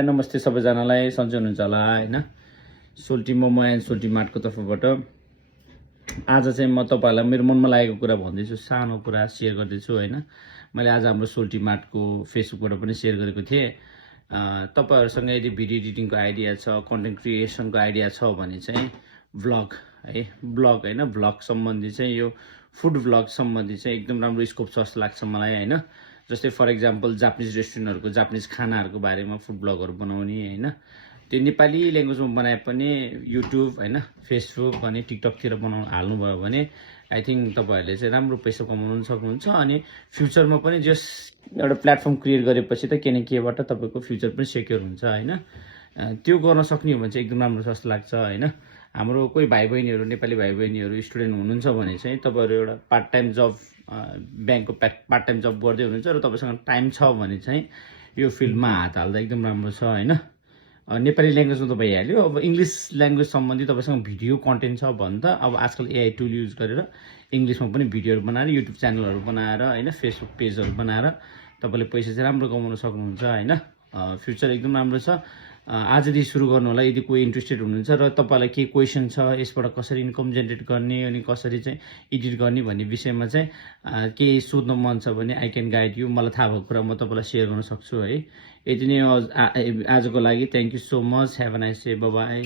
नमस्ते सबैजनालाई, सन्चै हुनुहुन्छ होला हैन। सोल्टी मोमो एन्ड सोल्टी मार्टको तर्फबाट आज चाहिँ म तपाईहरुलाई मेरो मनमा लागेको कुरा भन्दैछु, सानो कुरा शेयर गर्दैछु हैन। मैले आज हाम्रो सोल्टी मार्टको फेसबुकबाट पनि शेयर गरेको थिएँ। तपाईहरुसँग यदि भिडियो एडिटिङको आइडिया छ, कन्टेन्ट क्रिएसनको आइडिया छ भने चाहिँ भ्लग हैन, भ्लग सम्बन्धी चाहिँ यो फुड भ्लग सम्बन्धी चाहिँ एकदम राम्रो स्कोप छ जस्तो लाग्छ मलाई हैन। जस्तै फर एक्जाम्पल जापानिज रेस्टुरेन्टहरुको जापानिज खानाहरुको बारेमा फुड ब्लगहरु बनाउने हैन। त्यो नेपाली ल्याङ्ग्वेजमा बनाए पनि युट्युब हैन, फेसबुक अनि टिकटक तिर बनाउन हाल्नु भयो भने आई थिंक तपाईहरुले चाहिँ राम्रो पैसा कमाउन सक्नुहुन्छ अनि फ्युचरमा पनि जस एउटा प्लेटफर्म क्रिएट गरेपछि त केही न केहीबाट तपाईको फ्युचर पनि सेक्युर हुन्छ हैन। त्यो गर्न सक्ने हो भने चाहिँ एकदम राम्रो जस्तो लाग्छ हैन। हाम्रो कोही भाइबहिनीहरु नेपाली भाइबहिनीहरु स्टुडेन्ट हुनुहुन्छ भने चाहिँ तपाईहरु एउटा पार्ट टाइम जब बैंकको पार्ट टाइम जब गर्दै हुनुहुन्छ र तपाईसँग टाइम छ भने चाहिँ यो फिल्डमा हात हाल्दा एकदम राम्रो छ हैन। नेपाली ल्याङ्ग्वेजमा त भइहाल्यो। अब इंग्लिश ल्याङ्ग्वेज सम्बन्धी तपाईसँग भिडियो कन्टेन्ट छ भने त अब आजकल एआई टुल युज गरेर इंग्लिशमा पनि भिडियोहरु बनाएर युट्युब च्यानलहरु बनाएर हैन, फेसबुक पेजहरु बनाएर तपाईले पैसा चाहिँ राम्रो कमाउन सक्नुहुन्छ हैन। फ्युचर एकदम राम्रो छ। आजदेखि सुरु गर्नु होला यदि कोही इन्ट्रेस्टेड हुनुहुन्छ र तपाईलाई के क्वेशन छ, यसबाट कसरी इन्कम जेनेरेट गर्ने अनि कसरी चाहिँ एडिट गर्ने भन्ने विषयमा चाहिँ केही सोध्न मन छ भने आई क्यान गाइड यु। मलाई थाहा भएको कुरा म तपाईलाई शेयर गर्न सक्छु है। यति नै आजको लागि। Thank you so much. Have a nice day. Bye bye.